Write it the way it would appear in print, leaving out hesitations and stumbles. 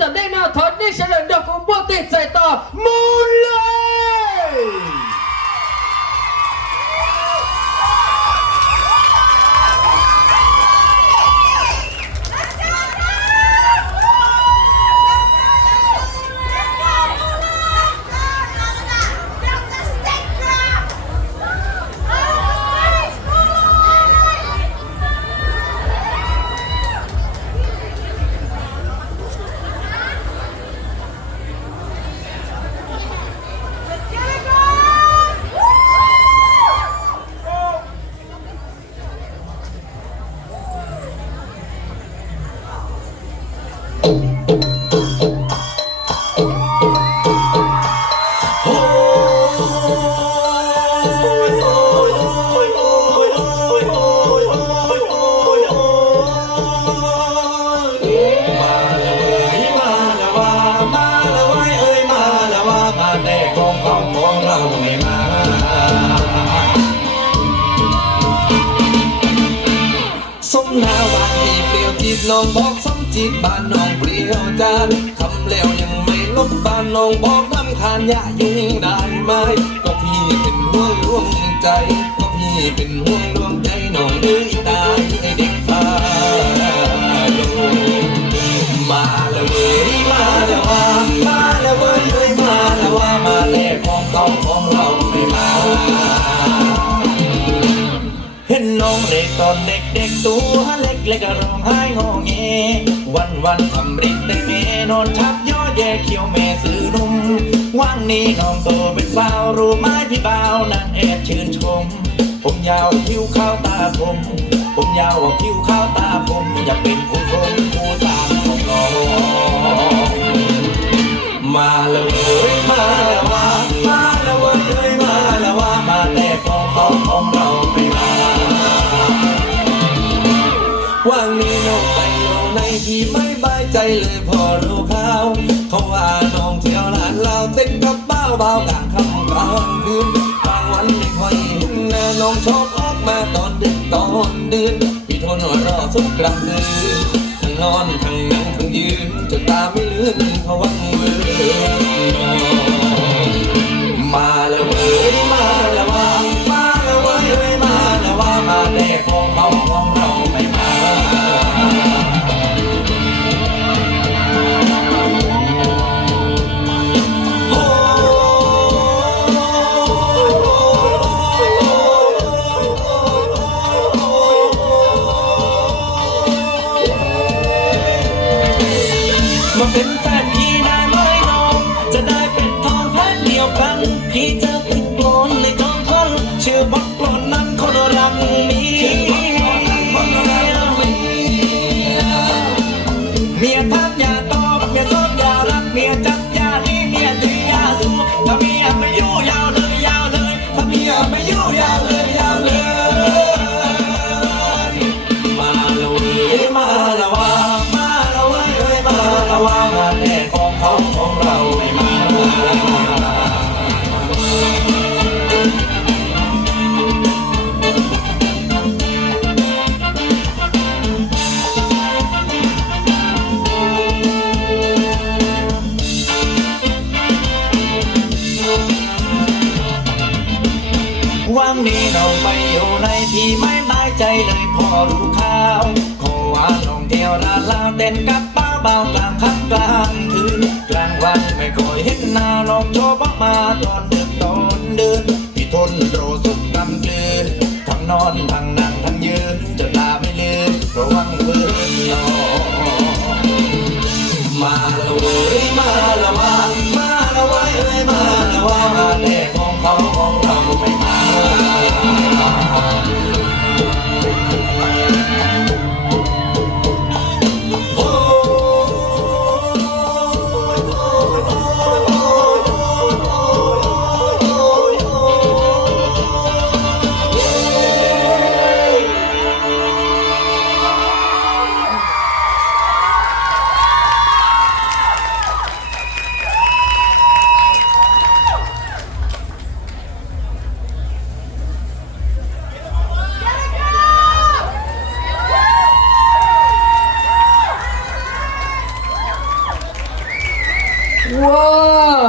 จะได้นาทอดนี่เฉลิมดอกของบัวติดใส่ต่อมูลเลยน้องบอกสมจิตบ้านน้องเปลี่ยวจานคำแล้วยังไม่ลบบ้านน้องบอกน้ำคานยะยุ่งได้ไหมก็พี่เป็นห่วงดวงใจก็พี่เป็นห่วงดวงใจน้องดื้อตายไอเด็กฟ้าลงมาแล้วเว้ยมาแล้วว่ามาแล้วเว้ยเอ้ยมาแล้วว่ามาแลกของเก่าของเราไม่มาเห็นน้องเด็กตอนเด็กๆตัวเล็กๆก็ร้องไห้งอแงวันทำริดได้แม่นอนทับย่อแย่เขียวแม่ซื้อนมว่างนี้น้องโตเป็นสาวรู้ไหมพี่บ่าวนั่นแอบชื่นชมผมยาวผิวขาวตาผมยาวผิวขาวตาผมอยากเป็นผู้ชมผู้สาวของน้องมาแล้วเว้ยมาแล้วว่ามาแล้วเว้ยเอ้ยมาแล้วว่ามาแต่ของเขาของเราไม่มาว่างนี้น้องไปอยู่ในที่ไม่บายใจเลยพอรู้ข่าวเขาว่าน้องเที่ยวร้านเราเต้นกับเบ้ากลางค่ำกลางคืนบางวันไม่ค่อยเห็นหน้าน้องชอบออกมาตอนดึกตอนดื่นพี่ทนรอสุดกลางคืนทั้งนอนทั้งนั่งทั้งยืนจนตาไม่ลืมเขาวังเวอมาแล้วเว้ยมาแล้วว่ามาแล้วเว้ยมาแล้วว่ามาแต่ของเขาของเราไม่มามาเป็นแฟนพี่ได้ไหมน้องจะได้เป็นทองแท่งเดียวกันพี่จะเป็นกลอนในทองคนชื่อบักกลอนนั้นคนรักเมียทักอย่าตอบเมียซบอย่ารักเมียจับอย่าดีเมียตีอย่าสู้ถ้าเมียไม่อยู่ยาวเลยยาวเลยถ้าเมียไม่อยู่ยาวเลยยาวเลยมาแล้วเว้ยมาแล้วว่ามาแล้วเว้ยเอ้ยมาแล้วว่ามาแน่ของเขาของเราไม่มาว่างนี้เราไปอยู่ในที่ไม่บายใจเลยพอรู้ข่าวขอว่าน้องเที่ยวร้านลาเต้นกับเบากลางค่ำกลางคืนกลางวันไม่ค่อยเห็นหน้าน้องโชว์บักมาตอนดึกตอนเดินพี่ทนรอสุดกำคืนทั้งนอนทั้งนั่งทั้งยืนจนตาไม่ลืมเพราะวังเวอร์นอนมาแล้วเว้ยมาแล้วว่ามาแล้วเว้ยเอ้ยมาแล้วว่ามาแต่ของเขาของเราไม่มา ว้าว